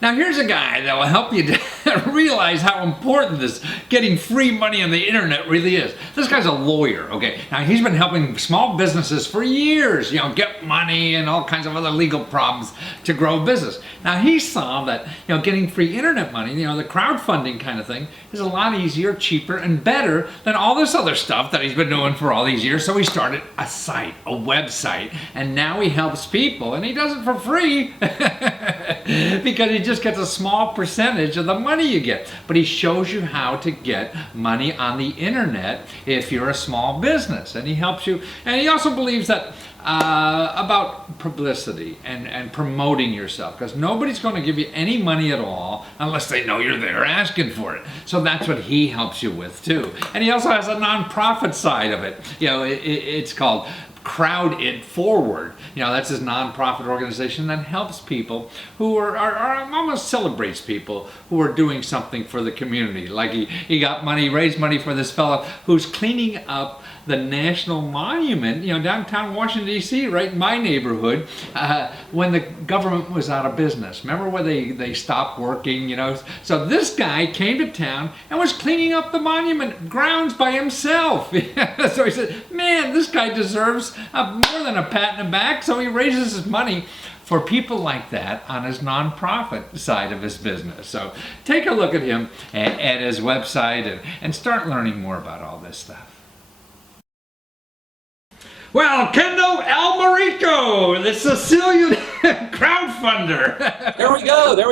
Now here's a guy that will help you to realize how important this getting free money on the internet really is. This guy's a lawyer, okay? Now he's been helping small businesses for years, get money and all kinds of other legal problems to grow business. Now he saw that, getting free internet money, the crowdfunding kind of thing, is a lot easier, cheaper, and better than all this other stuff that he's been doing for all these years. So he started a site, a website, and now he helps people, and he does it for free because he just gets a small percentage of the money you get. But he shows you how to get money on the internet if you're a small business, and he helps you. And he also believes that about publicity and promoting yourself, because nobody's going to give you any money at all unless they know you're there asking for it. So that's what he helps you with too. And he also has a nonprofit side of it. It's called Crowd It Forward. That's his nonprofit organization that helps people who are almost celebrates people who are doing something for the community. Like he got money, raised money for this fellow who's cleaning up the National Monument, downtown Washington, D.C., right in my neighborhood, when the government was out of business. Remember when they stopped working, So this guy came to town and was cleaning up the monument grounds by himself. So he said, man, this guy deserves more than a pat in the back. So he raises his money for people like that on his nonprofit side of his business. So take a look at him at his website and start learning more about all this stuff. Well, Kendall, Almerico, the Sicilian crowdfunder. There we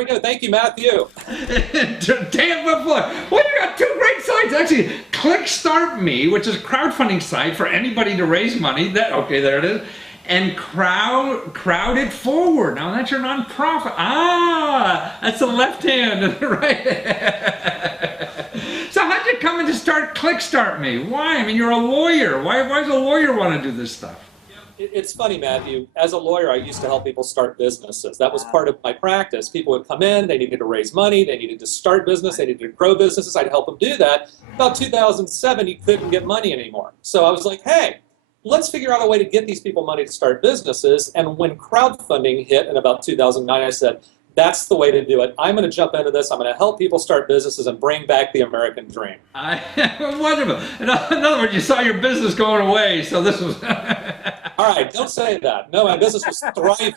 go. Thank you, Matthew. Tampa, Florida. Well, you got two great sites. Actually, ClickStart Me, which is a crowdfunding site for anybody to raise money. Okay, there it is. And Crowd It Forward. Now, that's your nonprofit. That's the left hand and the right. So how'd you come in to start ClickStart Me? Why? I mean, you're a lawyer. Why does a lawyer want to do this stuff? It's funny, Matthew. As a lawyer, I used to help people start businesses. That was part of my practice. People would come in, they needed to raise money, they needed to start business, they needed to grow businesses. I'd help them do that. About 2007, you couldn't get money anymore. So I was like, hey, let's figure out a way to get these people money to start businesses. And when crowdfunding hit in about 2009, I said, that's the way to do it. I'm going to jump into this. I'm going to help people start businesses and bring back the American dream. Wonderful. In other words, you saw your business going away, so this was... All right, don't say that. No, my business was thriving.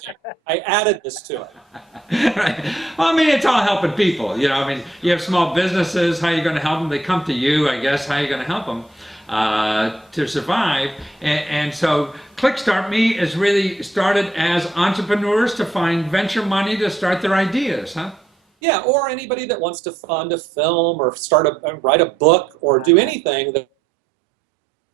I added this to it. Right. Well, I mean, it's all helping people. You have small businesses. How are you going to help them? They come to you, I guess. How are you going to help them to survive? And so ClickStart Me is really started as entrepreneurs to find venture money to start their ideas, huh? Yeah, or anybody that wants to fund a film or write a book or do anything that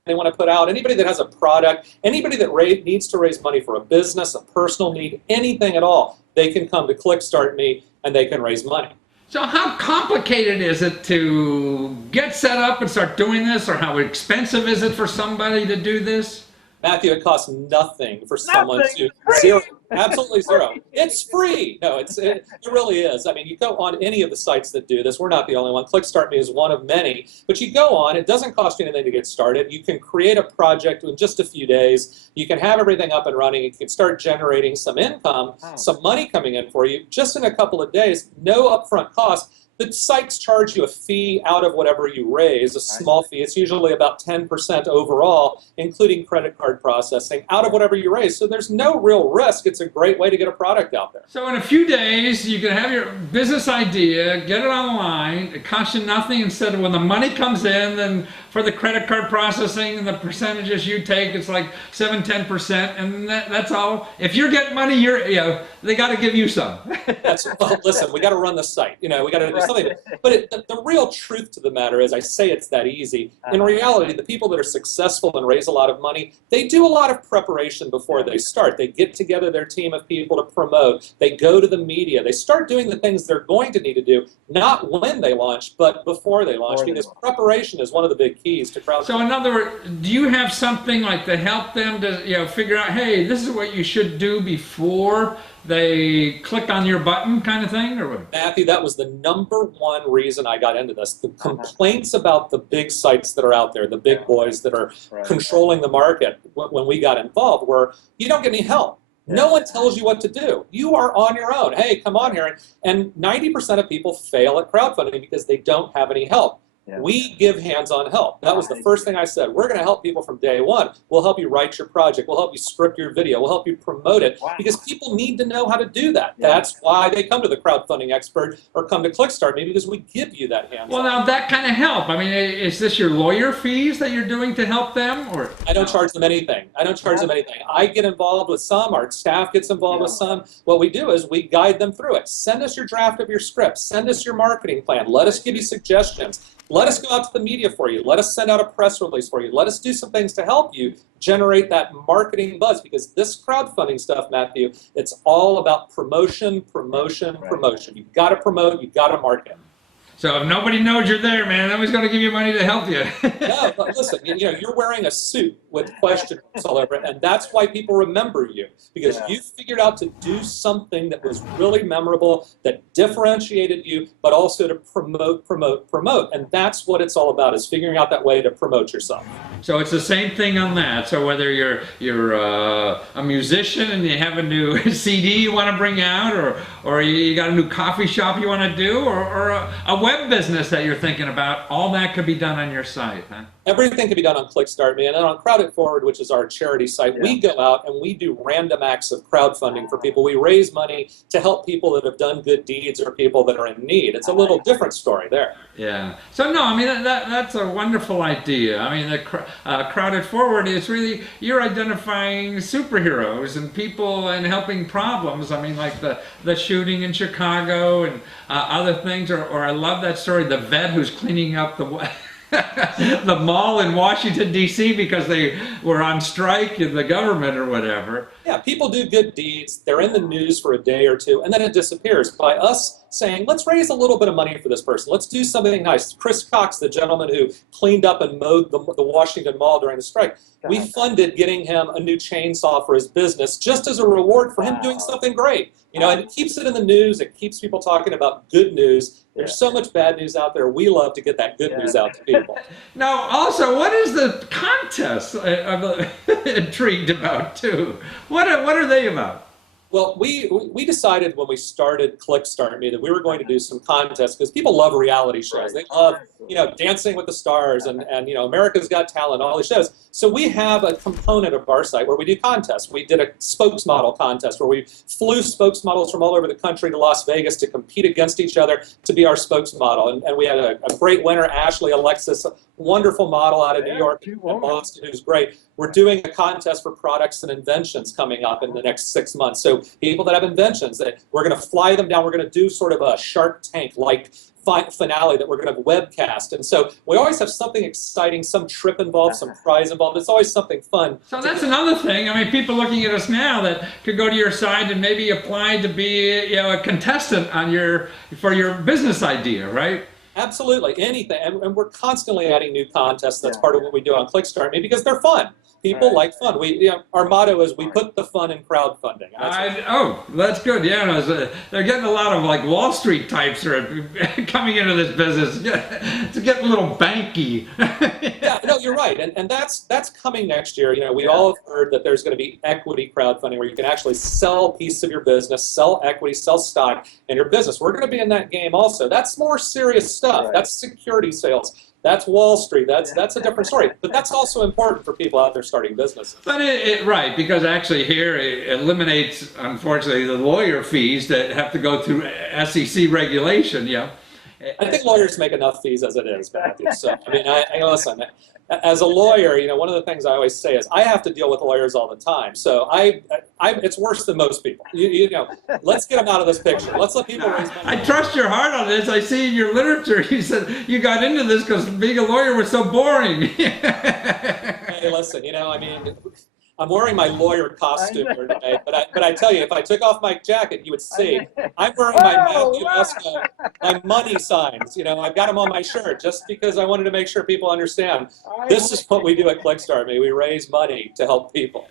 they want to put out, anybody that has a product, anybody that needs to raise money for a business, a personal need, anything at all, they can come to ClickStart Me and they can raise money. So how complicated is it to get set up and start doing this, or how expensive is it for somebody to do this? Matthew, it costs nothing for someone to zero. Absolutely zero. It's free. No, it really is. I mean, you go on any of the sites that do this. We're not the only one. ClickStart Me is one of many. But you go on. It doesn't cost you anything to get started. You can create a project in just a few days. You can have everything up and running. You can start generating some income, some money coming in for you just in a couple of days. No upfront cost. The sites charge you a fee out of whatever you raise, a small fee. It's usually about 10% overall, including credit card processing, out of whatever you raise. So there's no real risk. It's a great way to get a product out there. So in a few days, you can have your business idea, get it online. It costs you nothing. Instead of when the money comes in, then for the credit card processing, the percentages you take, it's like 7–10%, and that's all. If you're getting money, they got to give you some. Well, listen, we got to run the site. We got to do something. But the real truth to the matter is, I say it's that easy. In reality, the people that are successful and raise a lot of money, they do a lot of preparation before they start. They get together their team of people to promote. They go to the media. They start doing the things they're going to need to do, not when they launch, but before they launch, because preparation is one of the big keys to crowdfunding. So in other words, do you have something like to help them to figure out, hey, this is what you should do before they click on your button, kind of thing? Or what? Matthew, that was the #1 reason I got into this. The complaints about the big sites that are out there, the big boys that are controlling the market when we got involved, were you don't get any help. No one tells you what to do. You are on your own. Hey, come on here. And 90% of people fail at crowdfunding because they don't have any help. Yeah. We give hands-on help. That was the first thing I said. We're going to help people from day one. We'll help you write your project. We'll help you script your video. We'll help you promote it because people need to know how to do that. Yeah. That's why they come to the crowdfunding expert or come to ClickStart Me, because we give you that hands-on. Well, now that kind of help. I mean, is this your lawyer fees that you're doing to help them, or? I don't charge them anything. I don't charge them anything. I get involved with some. Our staff gets involved with some. What we do is we guide them through it. Send us your draft of your script. Send us your marketing plan. Let us give you suggestions. Let us go out to the media for you. Let us send out a press release for you. Let us do some things to help you generate that marketing buzz, because this crowdfunding stuff, Matthew, it's all about promotion, promotion, promotion. You've got to promote. You've got to market. So if nobody knows you're there, man, nobody's going to give you money to help you. No, but listen, you're wearing a suit with question marks all over it, and that's why people remember you, because you figured out to do something that was really memorable, that differentiated you, but also to promote, promote, promote. And that's what it's all about, is figuring out that way to promote yourself. So it's the same thing on that. So whether you're a musician and you have a new CD you want to bring out, or you got a new coffee shop you want to do, or a web business that you're thinking about, all that could be done on your site, huh? Everything can be done on ClickStart Me, and then on Crowd It Forward, which is our charity site, we go out and we do random acts of crowdfunding for people. We raise money to help people that have done good deeds or people that are in need. It's a little different story there. Yeah. So no, I mean that's a wonderful idea. I mean, the Crowd It Forward is really, you're identifying superheroes and people and helping problems. I mean, like the shooting in Chicago and other things. Or I love that story, the vet who's cleaning up the mall in Washington, D.C. because they were on strike in the government or whatever. Yeah, people do good deeds. They're in the news for a day or two, and then it disappears. By us saying, let's raise a little bit of money for this person. Let's do something nice. Chris Cox, the gentleman who cleaned up and mowed the Washington Mall during the strike, we funded getting him a new chainsaw for his business just as a reward for him doing something great. And it keeps it in the news. It keeps people talking about good news. There's so much bad news out there. We love to get that good news out to people. Now, also, what is the contest I'm intrigued about, too? What are they about? Well, we decided when we started ClickStart Me that we were going to do some contests, because people love reality shows. They love, Dancing with the Stars and America's Got Talent, all these shows. So we have a component of our site where we do contests. We did a spokesmodel contest where we flew spokesmodels from all over the country to Las Vegas to compete against each other to be our spokesmodel. And we had a great winner, Ashley Alexis, a wonderful model out of New York and Boston, who's great. We're doing a contest for products and inventions coming up in the next 6 months. So people that have inventions, that we're going to fly them down. We're going to do sort of a Shark Tank-like finale that we're going to webcast. And so we always have something exciting, some trip involved, some prize involved. It's always something fun. So that's another thing. I mean, people looking at us now that could go to your site and maybe apply to be a contestant for your business idea, right? Absolutely, anything. And we're constantly adding new contests. That's part of what we do on ClickStart Me, because they're fun. People like fun. Our motto is we put the fun in crowdfunding. That's good. Yeah, they're getting a lot of like Wall Street types are coming into this business. It's getting a little banky. Yeah, no, you're right, and that's coming next year. We all have heard that there's going to be equity crowdfunding where you can actually sell a piece of your business, sell equity, sell stock in your business. We're going to be in that game also. That's more serious stuff. That's security sales. That's Wall Street. That's a different story. But that's also important for people out there starting businesses. But right, because actually here it eliminates, unfortunately, the lawyer fees that have to go through SEC regulation. I think lawyers make enough fees as it is, Matthew. So I mean, I listen. As a lawyer, one of the things I always say is I have to deal with lawyers all the time. So it's worse than most people. Let's get them out of this picture. Let's let people raise money. I trust your heart on this. I see in your literature you said you got into this because being a lawyer was so boring. Hey, listen. I mean, I'm wearing my lawyer costume here today, but I tell you, if I took off my jacket, you would see I'm wearing my Matthew Lesko, my money signs. I've got them on my shirt just because I wanted to make sure people understand this is what we do at ClickStart Me. We raise money to help people.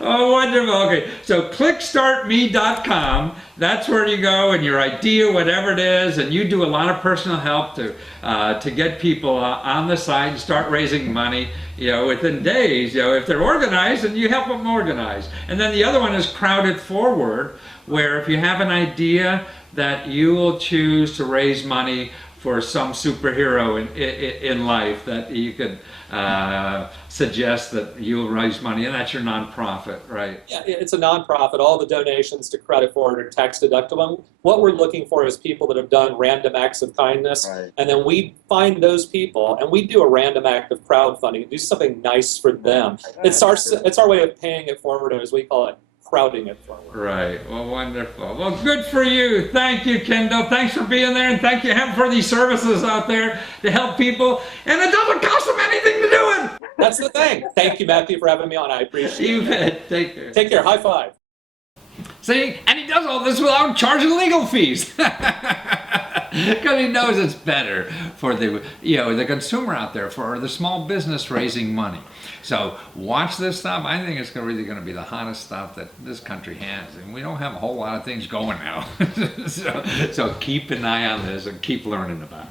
Oh, wonderful. Okay, so clickstartme.com. That's where you go and your idea, whatever it is, and you do a lot of personal help to get people on the site and start raising money. Within days. If they're organized, and you help them organize. And then the other one is Crowded Forward, where if you have an idea that you will choose to raise money for some superhero in life that you could suggest that you'll raise money, and that's your nonprofit, right? Yeah, it's a nonprofit. All the donations to Credit Forward are tax deductible. What we're looking for is people that have done random acts of kindness, right. And then we find those people and we do a random act of crowdfunding, do something nice for them. It's our way of paying it forward, as we call it, crowding it forward. Right. Well, wonderful. Well, good for you. Thank you, Kendall. Thanks for being there, and thank you, Hemp, for these services out there to help people. And it doesn't cost them anything to do it. That's the thing. Thank you, Matthew, for having me on. I appreciate it. You bet. Take care. Take care. High five. See, and he does all this without charging legal fees. Because he knows it's better for the consumer out there, for the small business raising money. So watch this stuff. I think it's really going to be the hottest stuff that this country has. And we don't have a whole lot of things going now. So keep an eye on this and keep learning about it.